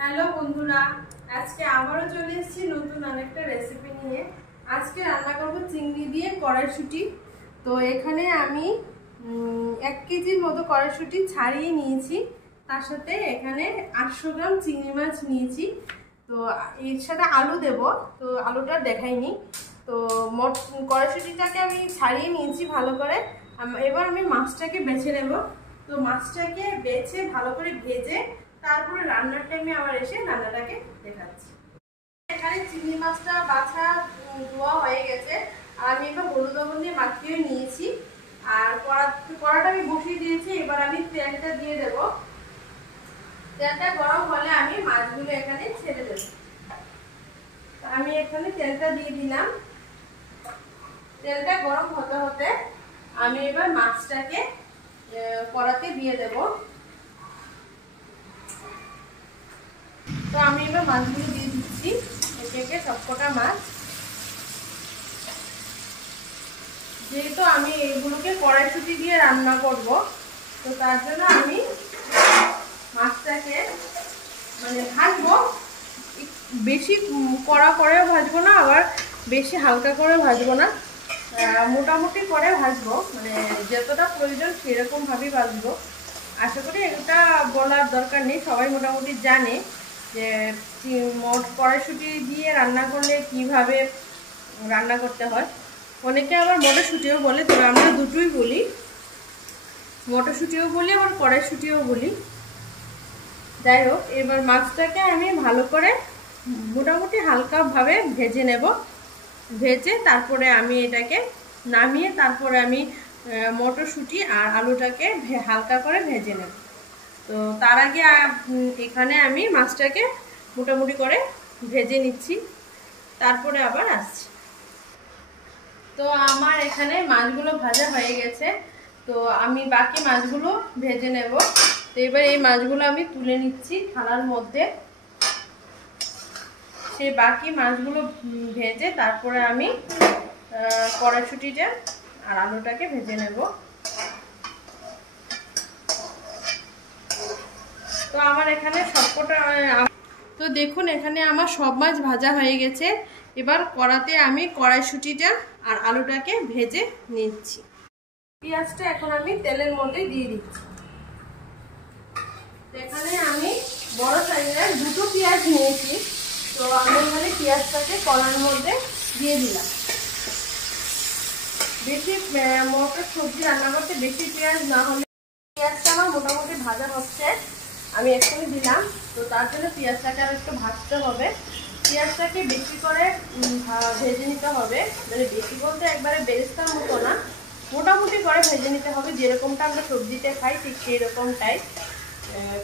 Hello বন্ধুরা, আজকে আবারও চলে এসেছি নতুন আরেকটা রেসিপি নিয়ে। আজকে রান্না করব চিংড়ি দিয়ে কড়াইশুঁটি। তো এখানে আমি 1 কেজির মতো কড়াইশুঁটি ছাড়িয়ে নিয়েছি। তার সাথে এখানে 800 গ্রাম চিংড়ি মাছ নিয়েছি। তো এর সাথে আলু দেব, তো আলুটা দেখাইনি। তো কড়াইশুঁটিটাকে আমি ছাড়িয়ে নিয়েছি ভালো করে। এবার আমি মাছটাকে বেছে নেব। তো মাছটাকে বেছে ভালো করে ভেজে তারপরে রান্নার টাইমে আবার এসে রান্নাটাকে দেখাচ্ছি। এখানে চিংড়ি মাছটা বাছা ধোয়া হয়ে গেছে, আর আমি এবার হলুদ লবণ দিয়ে মাখিয়ে নিয়েছি। আর কড়াটা আমি বসিয়ে দিয়েছি। এবার আমি তেলটা দিয়ে দেব। তেলটা গরম হলে আমি মাছগুলো এখানে ছেড়ে দেব। আমি এখানে তেলটা দিয়ে দিলাম। তেলটা গরম হতে হতে আমি এবার মাছটাকে কড়াতে দিয়ে দেব। তো আমি এবার মাছগুলো দিয়ে দিচ্ছি, একে একে সবকটা মাছ। যেহেতু আমি এগুলোকে কড়াইশুঁটি দিয়ে রান্না করব, তো তার জন্য আমি মাছটাকে ভাজবো। বেশি কড়া করেও ভাজবো না, আবার বেশি হালকা করে ভাজবো না, মোটামুটি করে ভাজবো। যতটা প্রয়োজন সেরকম ভাবেই ভাজবো। আশা করি এটা বলার দরকার নেই, সবাই মোটামুটি জানে যে কড়াইশুঁটি দিয়ে রান্না করলে কিভাবে রান্না করতে হয়। অনেকে আবার মটরশুঁটিও বলে, তবে আমরা দুটোই বলি, মটরশুঁটিও বলি আবার কড়াইশুঁটিও বলি। যাই হোক, এবার মাছটাকে আমি ভালো করে মোটামুটি হালকাভাবে ভেজে নেব। ভেজে তারপরে আমি এটাকে নামিয়ে তারপরে আমি মটরশুঁটি আর আলুটাকে হালকা করে ভেজে নেব। তো তার আগে এখানে আমি মাছটাকে মোটামুটি করে ভেজে নিচ্ছি, তারপরে আবার আসছি। তো আমার এখানে মাছগুলো ভাজা হয়ে গেছে, তো আমি বাকি মাছগুলো ভেজে নেব। তো এবার এই মাছগুলো আমি তুলে নিচ্ছি থালার মধ্যে। সেই বাকি মাছগুলো ভেজে তারপরে আমি কড়াইশুঁটিটা আর আলুটাকে ভেজে নেব। তো আমার এখানে সবকটা, তো দেখুন এখানে আমার সব মাছ ভাজা হয়ে গেছে। এবার কড়াতে আমি কড়াইশুঁটিটা আর আলুটাকে ভেজে নিচ্ছি। পেঁয়াজটা এখন আমি তেলের মধ্যে দিয়ে দিচ্ছি। এখানে আমি বড় সাইজের 2টো পেঁয়াজ নিয়েছি। তো আমি এখানে পেঁয়াজটাকে কড়ার মধ্যে দিয়ে দিলাম। বেশি মটর সবজি রান্না করতে বেশি পেঁয়াজ না হলে, পেঁয়াজটা আমার মোটামুটি ভাজা হচ্ছে, আমি এক্ষুনি দিলাম। তো তার জন্য পেঁয়াজটাকে আর একটু ভাজতে হবে। পেঁয়াজটাকে বেশি করে ভেজে নিতে হবে, বেশি বলতে একবারে বেরেস্তার মতো না, মোটামুটি করে ভেজে নিতে হবে। যেরকমটা আমরা সবজিতে খাই ঠিক সেই রকমটাই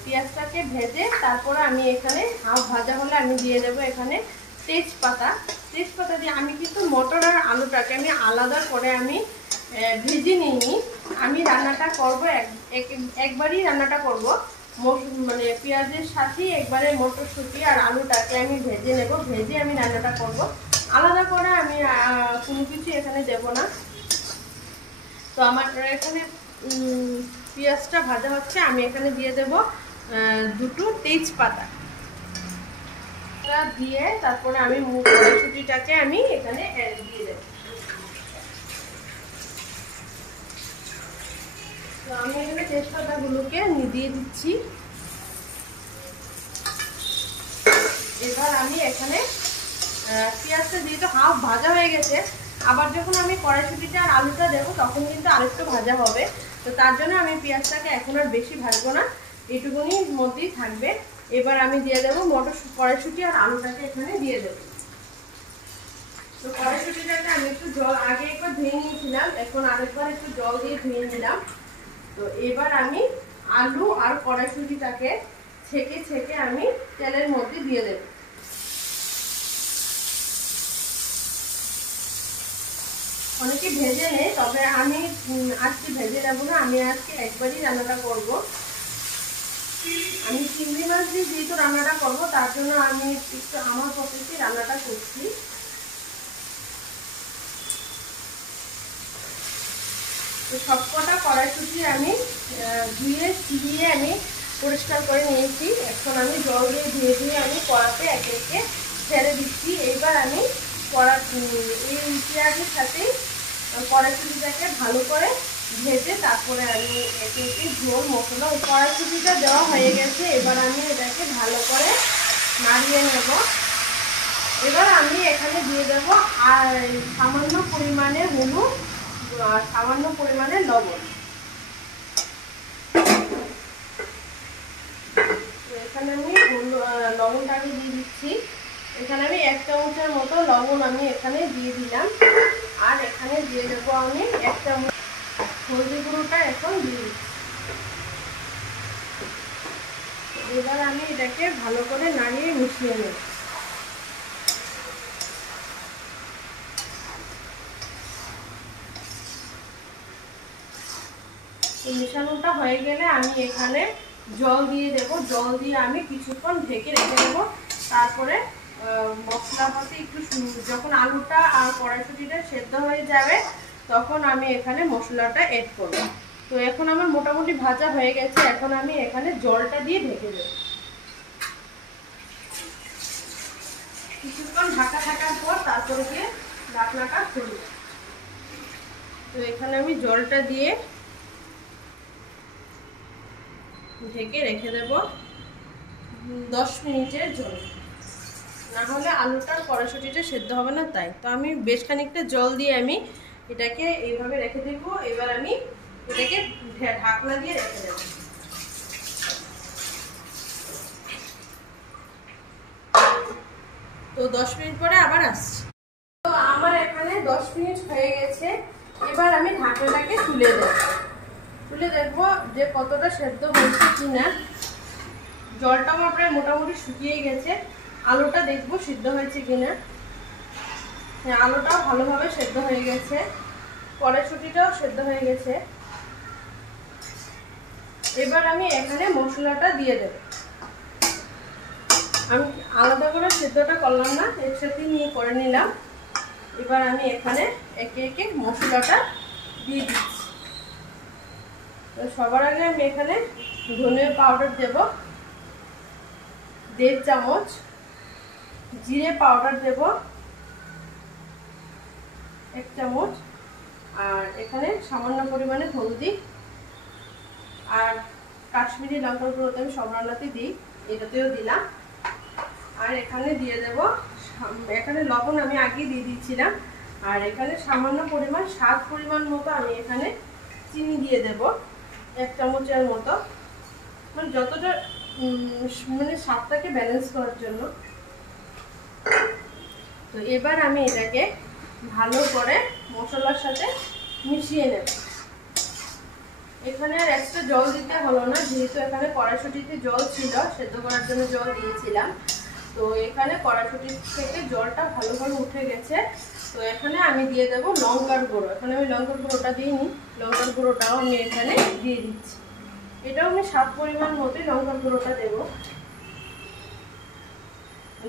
পেঁয়াজটাকে ভেজে তারপরে আমি এখানে হাফ ভাজা হলে আমি দিয়ে দেবো এখানে তেজপাতা। তেজপাতা দিয়ে আমি কিন্তু মটর আর আলুটাকে আমি আলাদা করে আমি ভেজে নিইনি। আমি রান্নাটা করব একবারই রান্নাটা করব, পেঁয়াজের সাথে একবারে মটরশুঁটি আর আলুটাকে আমি ভেজে নেব। ভেজে আমি রান্নাটা করব, আলাদা করে আমি কোনো কিছু এখানে দেব না। তো আমার এখানে পেঁয়াজটা ভাজা হচ্ছে, আমি এখানে দিয়ে দেব 2টো তেজপাতা দিয়ে তারপরে আমি মটরশুঁটিটাকে আমি এখানে দিয়ে দেব। তো আমি এখানে তেজপাতাগুলোকে দিয়ে দিচ্ছি। এবার আমি এখানে পেঁয়াজটা যেহেতু হাফ ভাজা হয়ে গেছে, আবার যখন আমি কড়াইশুঁটিটা আর আলুটা দেবো তখন কিন্তু আরেকটু ভাজা হবে। তো তার জন্য আমি পেঁয়াজটাকে এখন আর বেশি ভাজবো না, এটুকুনির মধ্যেই থাকবে। এবার আমি দিয়ে দেবো কড়াইশুঁটি আর আলুটাকে এখানে দিয়ে দেবো। তো কড়াইশুঁটিটাকে আমি একটু জল আগে একবার ধুয়ে নিয়েছিলাম, এখন আরেকবার একটু জল দিয়ে ধুয়ে নিলাম। তো এবার আমি আলু আর কড়াইশুঁটিটাকে ছেঁকে ছেঁকে আমি তেলের মধ্যে দিয়ে দেব। অনেকে ভেজে নেয়, তবে আমি আজকে ভেজে নেব না, আমি আজকে একবারই রান্নাটা করব। আমি চিংড়ি মাছ দিয়ে যেহেতু রান্নাটা করব, তার জন্য আমি একটু আমার পদ্ধতি রান্নাটা করছি। তো সবকটা কড়াইশুঁটি আমি ধুয়ে চিবিয়ে আমি পরিষ্কার করে নিয়েছি। এখন আমি জল দিয়ে ধুয়ে ধুয়ে আমি কড়াতে একে একে ছেড়ে দিচ্ছি। এইবার আমি এই পেঁয়াজের সাথে কড়াইশুঁটিটাকে ভালো করে ভেজে তারপরে আমি একে একে ঝোল মশলা কড়াইশুঁটিটা দেওয়া হয়ে গেছে। এবার আমি এটাকে ভালো করে নাড়িয়ে নেব। এবার আমি এখানে দিয়ে দেব আর সামান্য পরিমাণে হলুদ আর সামান্য পরিমাণে লবণ। এখানে আমি লবণটাকে দিয়ে দিচ্ছি। এখানে আমি 1 চামচের মতো লবণ আমি এখানে দিয়ে দিলাম। আর এখানে দিয়ে দেবো আমি 1 চামচ হলদি গুঁড়োটা এখন দিয়ে দিচ্ছি। এবার আমি এটাকে ভালো করে নাড়িয়ে মিশিয়ে নেব। মিশানোটা হয়ে গেলে আমি এখানে জল দিয়ে দেব। জল দিয়ে আমি কিছুক্ষণ ঢেকে রেখে দেবো। তারপরে মশলাপাতি একটু যখন আলুটা আর কড়াইশুঁটিটা সেদ্ধ হয়ে যাবে তখন আমি এখানে মশলাটা এড করব। তো এখন আমার মোটামুটি ভাজা হয়ে গেছে। এখন আমি এখানে জলটা দিয়ে ঢেকে দেব। কিছুক্ষণ ঢাকা থাকার পর তারপরে গিয়ে ঢাকনাটা খুলব। তো এখানে আমি জলটা দিয়ে ঢেকে রেখে দেব 10 মিনিটের জন্য, না হলে আলুটার কড়াইশুঁটিটা সেদ্ধ হবে না। তাই তো আমি বেশ খানিকটা জল দিয়ে আমি এটাকে এইভাবে রেখে দেব। এবার আমি এটাকে ঢাকনা দিয়ে রেখে দেব। তো 10 মিনিট পরে আবার আসছি। তো আমার এখানে 10 মিনিট হয়ে গেছে। এবার আমি ঢাকনাটাকে তুলে দেখবো যে কতটা সেদ্ধ হয়েছে কিনা। জলটা আমার প্রায় মোটামুটি শুকিয়ে গেছে। আলুটা দেখবো সিদ্ধ হয়েছে কিনা। হ্যাঁ, আলুটাও ভালোভাবে সেদ্ধ হয়ে গেছে, কড়াইশুঁটিটাও সেদ্ধ হয়ে গেছে। এবার আমি এখানে মশলাটা দিয়ে দেব। আমি আলাদা করে সেদ্ধটা করলাম না, একসাথে নিয়ে করে নিলাম। এবার আমি এখানে একে একে মশলাটা দিয়ে দিচ্ছি। তো সবার আগে আমি এখানে ধনে পাউডার দেব 1.5 চামচ, জিরে পাউডার দেব 1 চামচ, আর এখানে সামান্য পরিমাণে হলদি আর কাশ্মীরি লঙ্কার গুঁড়ো আমি সব রান্নাতে দিই, এটাতেও দিলাম। আর এখানে দিয়ে দেব, এখানে লবণ আমি আগে দিয়ে দিয়েছিলাম। আর এখানে সামান্য পরিমাণ স্বাদ পরিমাণ মতো আমি এখানে চিনি দিয়ে দেব 1 চামচের মতো, মানে যতটা মানে স্বাদটাকে ব্যালেন্স করার জন্য। তো এবার আমি এটাকে ভালো করে মশলার সাথে মিশিয়ে নেব। এখানে আর এক্সট্রা জল দিতে হলো না, যেহেতু এখানে কড়াইশুঁটিতে জল ছিল, সেদ্ধ করার জন্য জল দিয়েছিলাম। তো এখানে কড়াইশুঁটি থেকে জলটা ভালোভাবে উঠে গেছে। তো এখানে আমি দিয়ে দেবো লঙ্কার গুঁড়ো। এখানে আমি লঙ্কার গুঁড়োটা দিইনি, লঙ্কার গুঁড়োটাও আমি এখানে দিয়ে দিচ্ছি। এটাও আমি স্বাদ পরিমাণ মতোই লঙ্কার গুঁড়োটা দেবো,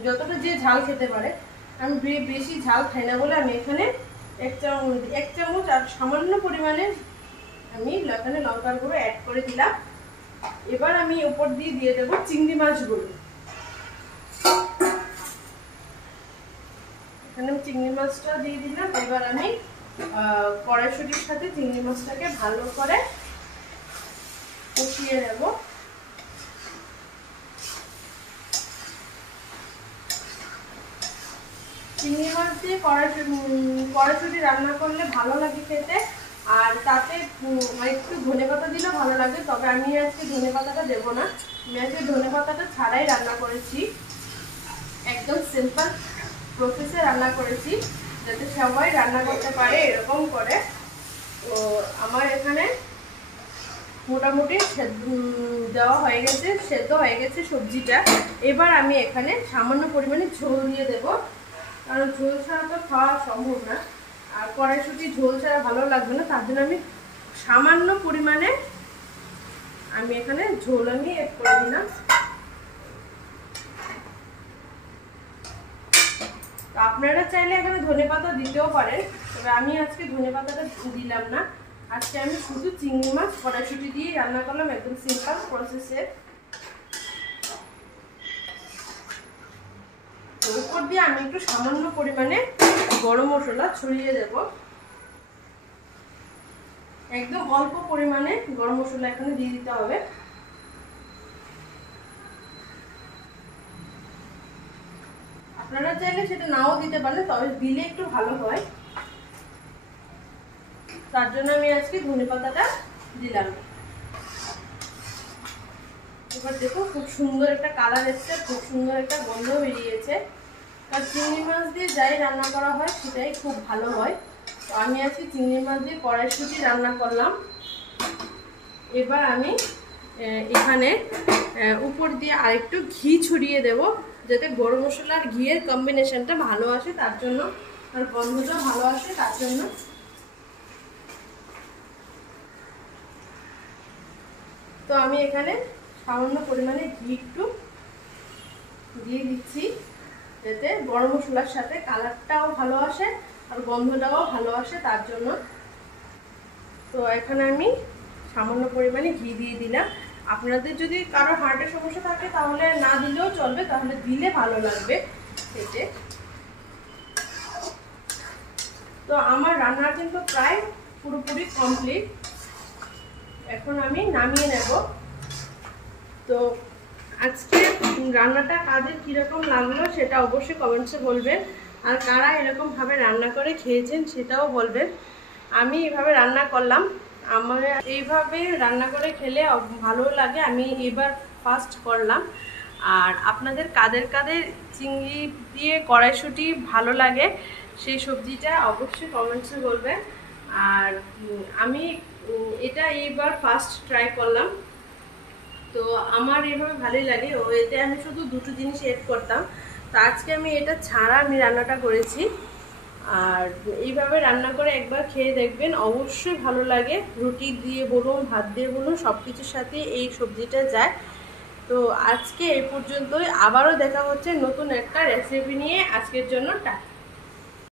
যতটা যে ঝাল খেতে পারে। আমি বেশি ঝাল খাই না বলে আমি এখানে 1 চামচ আর সামান্য পরিমাণে আমি এখানে লঙ্কার গুঁড়ো অ্যাড করে দিলাম। এবার আমি উপর দিয়ে দেবো চিংড়ি মাছগুলো। এখানে চিংড়ি মাছটা দিয়ে দিলাম। এবার আমি কড়াইশুঁটির সাথে চিংড়ি মাছটাকে ভালো করে কষিয়ে নেব। চিংড়ি মাছ দিয়ে কড়াইশুঁটি রান্না করলে ভালো লাগে খেতে। আর তাতে একটু ধনেপাতা দিলেও ভালো লাগে, তবে আমি আজকে ধনেপাতাটা দেবো না। আমি আজকে ধনেপাতাটা ছাড়াই রান্না করেছি, একদম সিম্পল প্রসেসে রান্না করেছি, যাতে সবাই রান্না করতে পারে এরকম করে। তো আমার এখানে মোটামুটি দেওয়া হয়ে গেছে, সেদ্ধ হয়ে গেছে সবজিটা। এবার আমি এখানে সামান্য পরিমাণে ঝোল দিয়ে দেবো, কারণ ঝোল ছাড়া তো খাওয়া সম্ভব না। আর কড়াইশুঁটি ঝোল ছাড়া ভালো লাগবে না, তার জন্য আমি সামান্য পরিমাণে আমি এখানে ঝোল আমি এড করে দিলাম। আপনারা চাইলে এখানে ধনেপাতা দিতেও পারেন, তবে আমি আজকে ধনেপাতাটা দিলাম না। আজকে আমি শুধু চিংড়ি মাছ কড়াইশুঁটি দিয়ে রান্না করলাম, একদম সিম্পল প্রসেসে। উপর দিয়ে আমি একটু সামান্য পরিমাণে গরম মশলা ছড়িয়ে দেব। একদম অল্প পরিমাণে গরম মশলা এখানে দিয়ে দিতে হবে। আপনারা চাইলে সেটা নাও দিতে পারেন, তবে দিলে একটু ভালো হয়। তার জন্য আমি আজকে ধনেপাতাটা দিলাম। এবার দেখো খুব সুন্দর একটা কালার এসছে, খুব সুন্দর একটা গন্ধ বেরিয়েছে। আর চিংড়ি মাছ দিয়ে যাই রান্না করা হয় সেটাই খুব ভালো হয়। তো আমি আজকে চিংড়ি মাছ দিয়ে কড়াইশুঁটি রান্না করলাম। এবার আমি এখানে উপর দিয়ে আরেকটু ঘি ছড়িয়ে দেব, যাতে গরম মশলা আর ঘিয়ের কম্বিনেশনটা ভালো আসে, তার জন্য, আর গন্ধটা ভালো আসে তার জন্য। তো আমি এখানে সামান্য পরিমাণে ঘি একটু দিয়ে দিচ্ছি, যাতে গরম মশলার সাথে কালারটাও ভালো আসে আর গন্ধটাও ভালো আসে তার জন্য। তো এখানে আমি সামান্য পরিমাণে ঘি দিয়ে দিলাম। আপনাদের যদি কারো হার্টের সমস্যা থাকে তাহলে না দিলেও চলবে, তাহলে দিলে ভালো লাগবে খেতে। তো আমার রান্না কিন্তু প্রায় পুরোপুরি কমপ্লিট। এখন আমি নামিয়ে নেব। তো আজকে রান্নাটা কাদের কীরকম লাগলো সেটা অবশ্যই কমেন্টসে বলবেন, আর কারা এরকমভাবে রান্না করে খেয়েছেন সেটাও বলবেন। আমি এইভাবে রান্না করলাম, আমার এইভাবে রান্না করে খেলে ভালো লাগে। আমি এবার ফার্স্ট করলাম। আর আপনাদের কাদের কাদের চিংড়ি দিয়ে কড়াইশুঁটি ভালো লাগে সেই সবজিটা অবশ্যই কমেন্টসে বলবেন। আর আমি এটা এইবার ফার্স্ট ট্রাই করলাম, তো আমার এইভাবে ভালোই লাগে। ও এতে আমি শুধু দুটো জিনিস এড করতাম, তো আজকে আমি এটা ছাড়া আমি রান্নাটা করেছি। আর এইভাবে রান্না করে একবার খেয়ে দেখবেন, অবশ্যই ভালো লাগে। রুটি দিয়ে বলুন, ভাত দিয়ে বলুন, সব কিছুর সাথে এই সবজিটা যায়। তো আজকে এই পর্যন্তই, আবারও দেখা হচ্ছে নতুন একটা রেসিপি নিয়ে। আজকের জন্য টাটা।